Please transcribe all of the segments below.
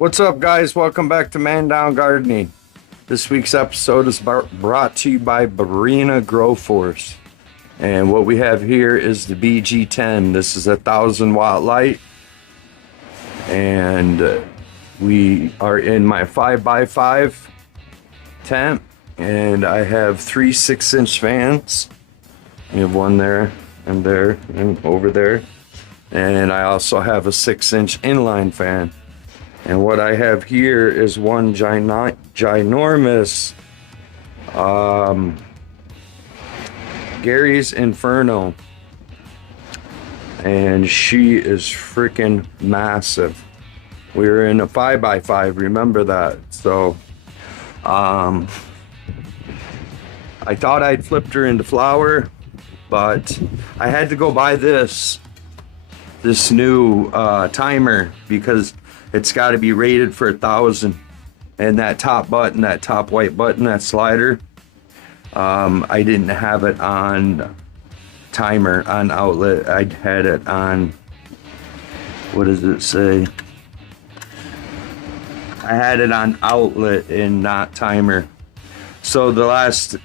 What's up, guys? Welcome back to Mandown Gardening. This week's episode is brought to you by growforce. And what we have here is the bg10. This is a 1,000-watt light. And we are in my 5x5 tent. And I have three 6-inch fans. We have one there and over there. And I also have a 6-inch inline fan. And what I have here is one ginormous Gary's Inferno. And she is freaking massive. We were in a 5x5, remember that. So, I thought I'd flipped her into flower, but I had to go buy this new timer because it's got to be rated for 1,000. And that top button, that top white button, that slider, I didn't have it on timer, on outlet. I had it on, what does it say? I had it on outlet and not timer. So the last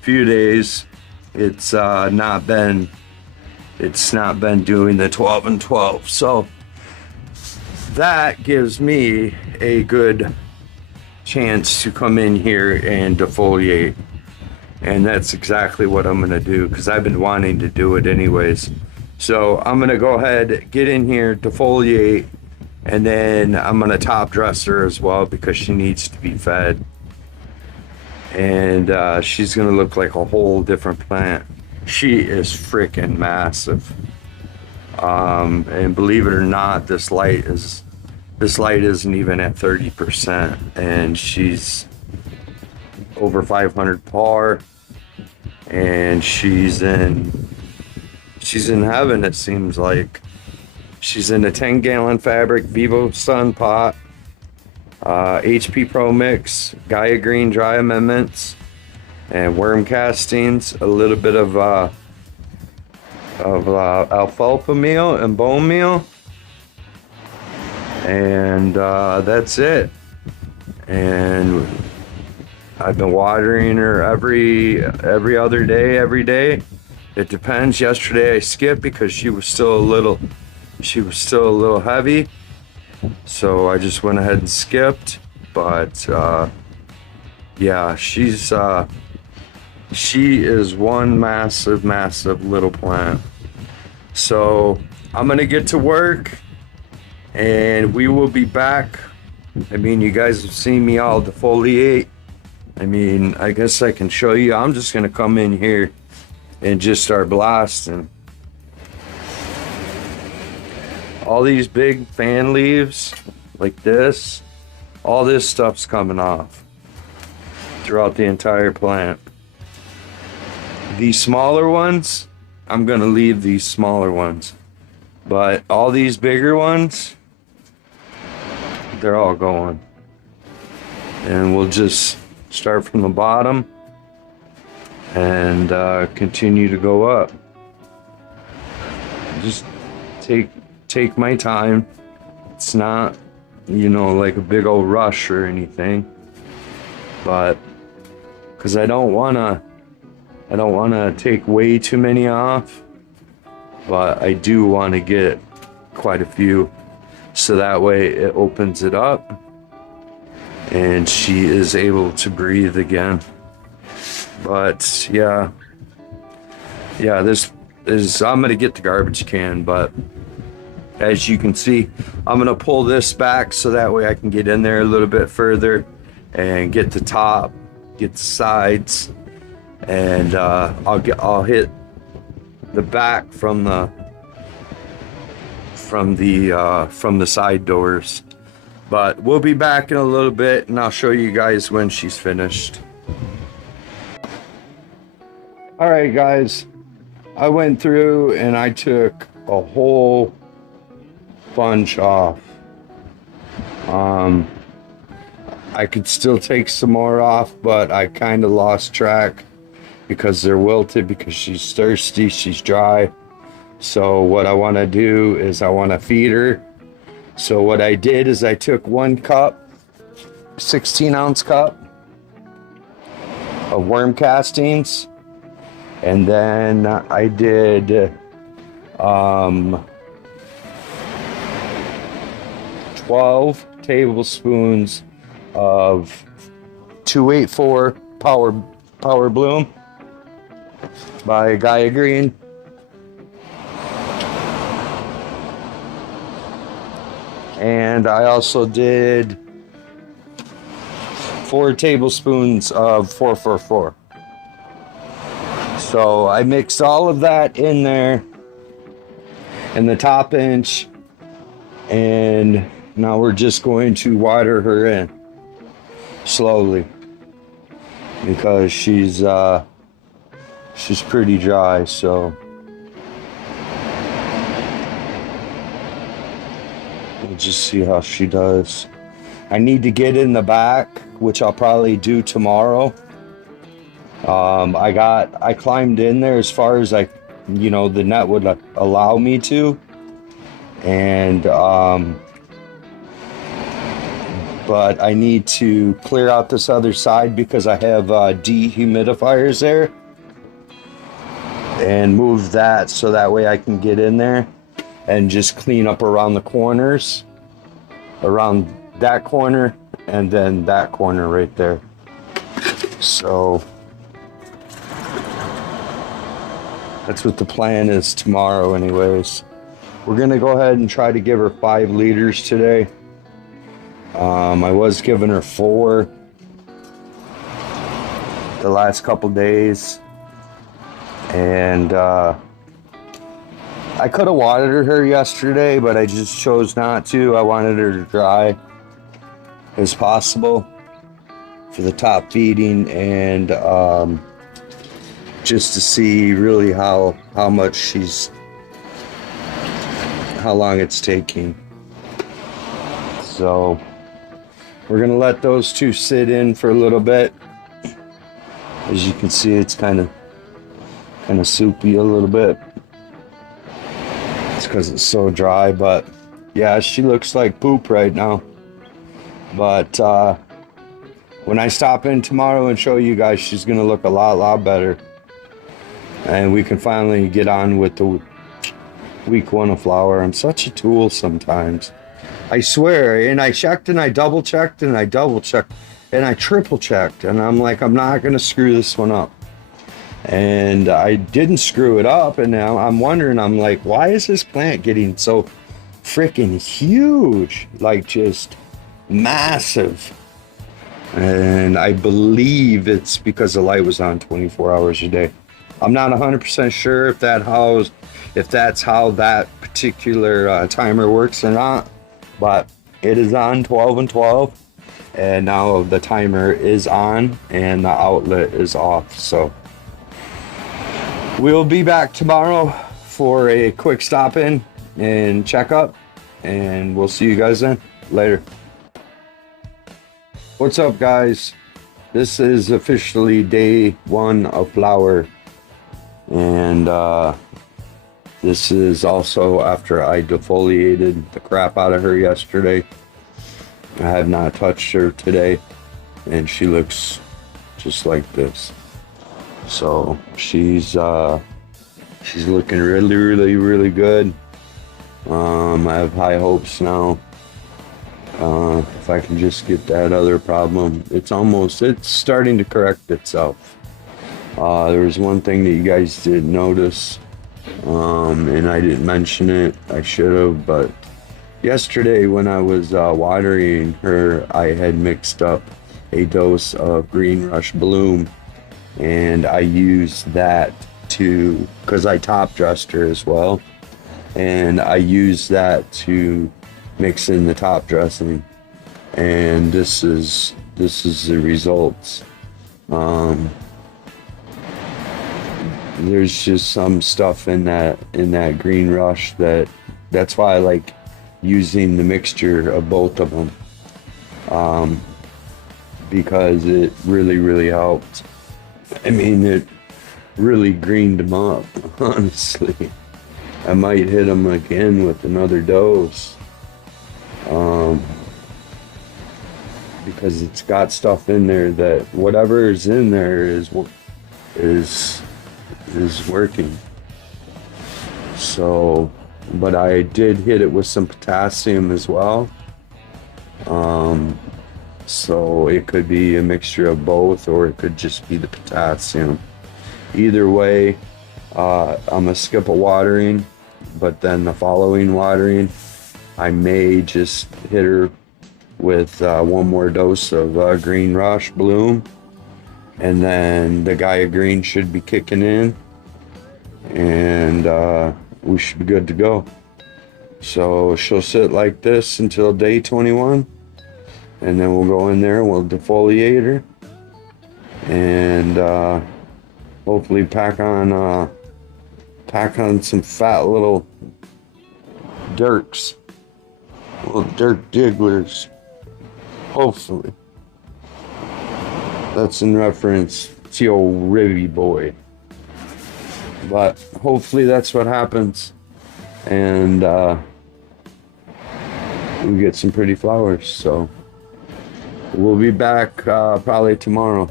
few days, it's not been doing the 12 and 12. So that gives me a good chance to come in here and defoliate. And that's exactly what I'm gonna do, because I've been wanting to do it anyways. So I'm gonna go ahead, get in here, defoliate, and then I'm gonna top dress her as well because she needs to be fed. And she's gonna look like a whole different plant. She is freaking massive. And believe it or not, this light isn't even at 30%, and she's over 500 par, and she's in heaven. It seems like she's in a 10-gallon fabric Vivo Sun pot, HP Pro Mix, Gaia Green dry amendments, and worm castings, a little bit of alfalfa meal and bone meal. And that's it. And I've been watering her every other day, every day. It depends. Yesterday I skipped because she was still a little heavy. So I just went ahead and skipped. But yeah, she is one massive little plant. So I'm gonna get to work. And we will be back. I mean, you guys have seen me all defoliate. I mean, I guess I can show you. I'm just gonna come in here and just start blasting. All these big fan leaves, like this, all this stuff's coming off throughout the entire plant. These smaller ones, I'm gonna leave these smaller ones. But all these bigger ones, they're all going. And we'll just start from the bottom and continue to go up. Just take my time. It's not, like a big old rush or anything. But because I don't wanna take way too many off. But I do want to get quite a few, so that way it opens it up and she is able to breathe again. But yeah, this is, I'm gonna get the garbage can, but as you can see, I'm gonna pull this back so that way I can get in there a little bit further and get the top, get the sides, and I'll hit the back from the side doors. But we'll be back in a little bit and I'll show you guys when she's finished. All right, guys, I went through and I took a whole bunch off. I could still take some more off, but I kind of lost track because they're wilted, because she's thirsty, she's dry. So what I want to do is I want to feed her So what I did is I took 1 cup, 16-ounce cup of worm castings, and then I did 12 tablespoons of 284 Power Bloom by Gaia Green. And I also did 4 tablespoons of 444. So I mixed all of that in there in the top inch, and now we're just going to water her in slowly because she's pretty dry. So we'll just see how she does. I need to get in the back, which I'll probably do tomorrow. I climbed in there as far as the net would allow me to, and but I need to clear out this other side because I have dehumidifiers there, and move that so that way I can get in there and just clean up around the corners, around that corner and then that corner right there. So that's what the plan is tomorrow anyways. We're gonna go ahead and try to give her 5 liters today. I was giving her 4 the last couple days, and I could have watered her yesterday, but I just chose not to. I wanted her to dry as possible for the top feeding, and just to see really how long it's taking. So we're gonna let those 2 sit in for a little bit. As you can see, it's kind of soupy a little bit. It's because it's so dry, but yeah, she looks like poop right now. But when I stop in tomorrow and show you guys, she's gonna look a lot better, and we can finally get on with the week 1 of flower. I'm such a tool sometimes, I swear. And I checked and I double checked and I double checked and I triple checked, and I'm like, I'm not gonna screw this one up. And I didn't screw it up, and now I'm wondering, I'm like, why is this plant getting so freaking huge? Like, just massive. And I believe it's because the light was on 24 hours a day. I'm not 100% sure if that's how that particular timer works or not, but it is on 12 and 12, and now the timer is on and the outlet is off. So we'll be back tomorrow for a quick stop in and checkup, and we'll see you guys then. Later. What's up, guys? This is officially day 1 of flower, and this is also after I defoliated the crap out of her yesterday. I have not touched her today, and she looks just like this. So she's looking really good. I have high hopes now. If I can just get that other problem, it's starting to correct itself. There was one thing that you guys didn't notice, and I didn't mention it. I should have, but yesterday when I was watering her, I had mixed up a dose of Green Rush Bloom, and I used that because I top dressed her as well, and I used that to mix in the top dressing, and this is the results. There's just some stuff in that Green Rush that's why I like using the mixture of both of them, because it really helped. I mean, it really greened them up, honestly. I might hit them again with another dose. because it's got stuff in there that whatever is in there is working. So, but I did hit it with some potassium as well. So it could be a mixture of both, or it could just be the potassium. Either way, I'm gonna skip a watering, but then the following watering, I may just hit her with one more dose of Green Rush Bloom, and then the Gaia Green should be kicking in, and we should be good to go. So she'll sit like this until day 21, and then we'll go in there and we'll defoliate her, and hopefully pack on some fat little dirks, little dirt digglers. Hopefully. That's in reference to old Rivy boy. But hopefully that's what happens. And we get some pretty flowers. So we'll be back probably tomorrow.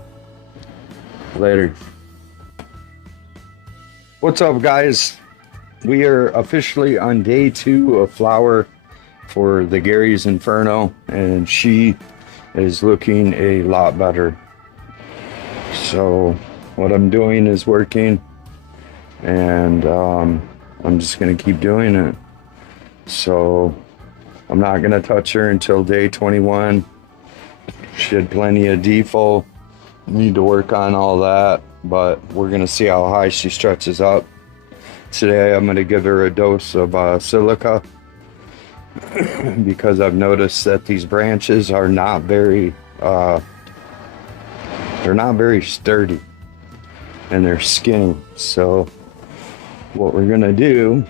Later. What's up, guys? We are officially on day 2 of flower for the Gary's Inferno, and she is looking a lot better. So what I'm doing is working, and I'm just gonna keep doing it. So I'm not gonna touch her until day 21. She had plenty of defol. Need to work on all that, but we're gonna see how high she stretches up. Today I'm gonna give her a dose of silica because I've noticed that these branches are not very sturdy, and they're skinny. So what we're gonna do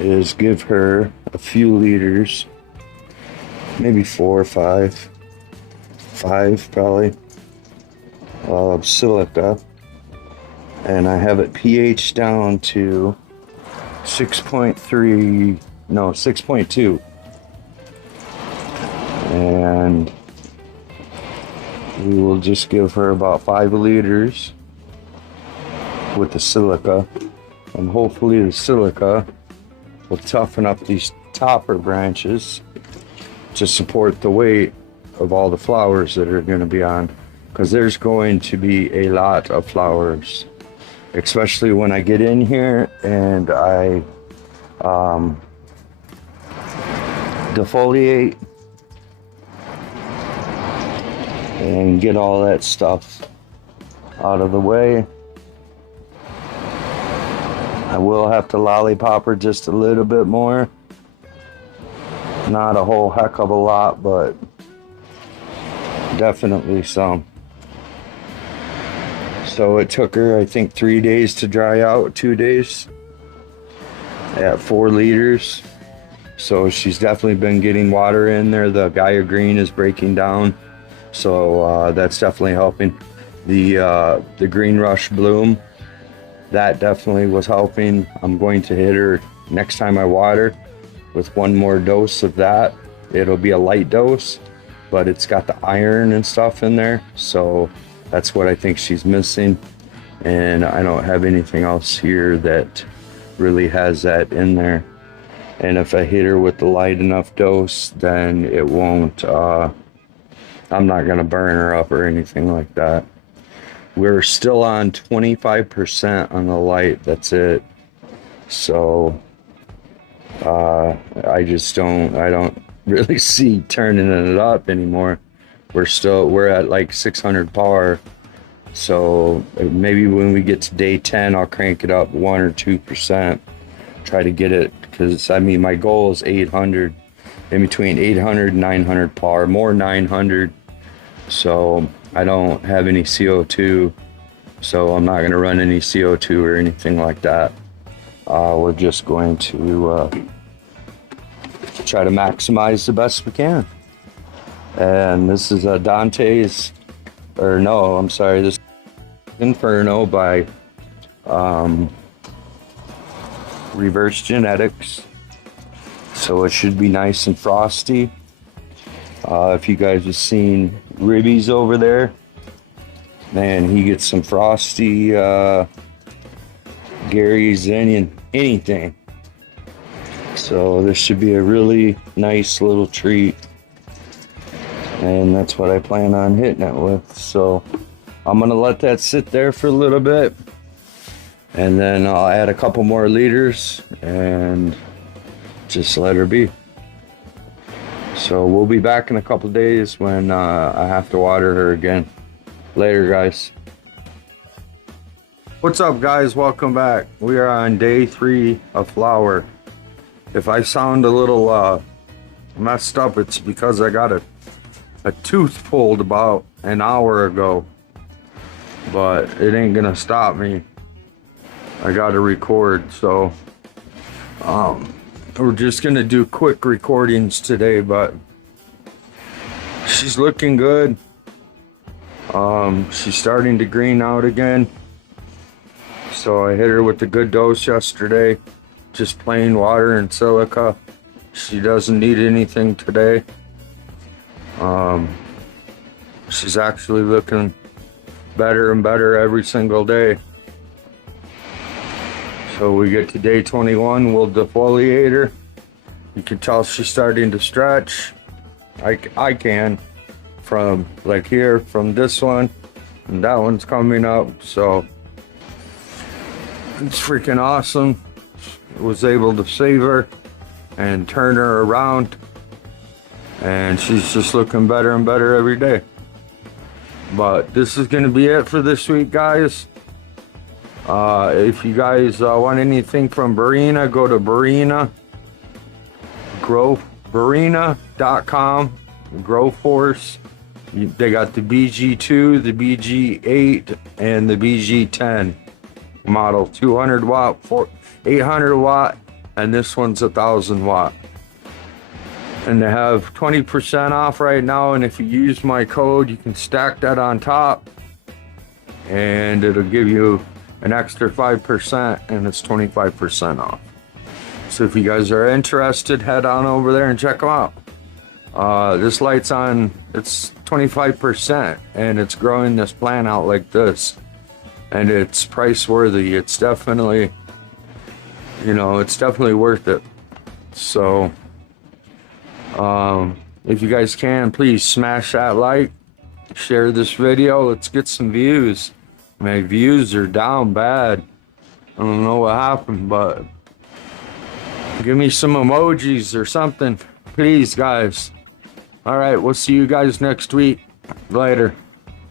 is give her a few liters, maybe 4 or 5 probably, of silica, and I have it pH down to 6.2, and we will just give her about 5 liters with the silica, and hopefully the silica will toughen up these topper branches to support the weight of all the flowers that are going to be on, because there's going to be a lot of flowers, especially when I get in here and I defoliate and get all that stuff out of the way. I will have to lollipop her just a little bit more. Not a whole heck of a lot, but definitely some. So it took her, I think, 3 days to dry out, 2 days at 4 liters. So she's definitely been getting water in there. The Gaia Green is breaking down, so that's definitely helping. The Green Rush Bloom, that definitely was helping. I'm going to hit her next time I water with one more dose of that. It'll be a light dose, but it's got the iron and stuff in there, so that's what I think she's missing. And I don't have anything else here that really has that in there. And if I hit her with the light enough dose, then it won't, I'm not gonna burn her up or anything like that. We're still on 25% on the light, that's it. So I don't really see turning it up anymore. We're at like 600 par. So maybe when we get to day 10, I'll crank it up 1 or 2%. Try to get it, because I mean, my goal is 800, in between 800 and 900 par, more 900. So I don't have any CO2, so I'm not going to run any CO2 or anything like that. We're just going to try to maximize the best we can. And this is Dante's, or no, I'm sorry, this is Inferno by Reverse Genetics. So it should be nice and frosty. If you guys have seen Ribby's over there, man, he gets some frosty Gary's anything. So this should be a really nice little treat, and that's what I plan on hitting it with. So I'm gonna let that sit there for a little bit, and then I'll add a couple more liters and just let her be. So we'll be back in a couple days when I have to water her again. Later, guys. What's up, guys? Welcome back. We are on day 3 of flower. If I sound a little messed up, it's because I got a tooth pulled about an hour ago, but it ain't gonna stop me. I gotta record, so we're just gonna do quick recordings today, but she's looking good. She's starting to green out again, so I hit her with a good dose yesterday, just plain water and silica. She doesn't need anything today. She's actually looking better and better every single day. So we get to day 21, we'll defoliate her. You can tell she's starting to stretch. I can, from like here, from this one, and that one's coming up. So it's freaking awesome. Was able to save her and turn her around, and she's just looking better and better every day. But this is going to be it for this week, guys. If you guys want anything from Barina, go to growforce.com. Growforce. They got the bg2, the bg8, and the bg10 model. 200 watt, 800 watt, and this one's 1,000 watt. And they have 20% off right now, and if you use my code, you can stack that on top, and it'll give you an extra 5%, and it's 25% off. So if you guys are interested, head on over there and check them out. This light's on, it's 25%, and it's growing this plant out like this, and it's price worthy. It's definitely, it's definitely worth it. So if you guys can, please smash that like, share this video. Let's get some views. My views are down bad. I don't know what happened, but give me some emojis or something, please, guys. All right, we'll see you guys next week. Later.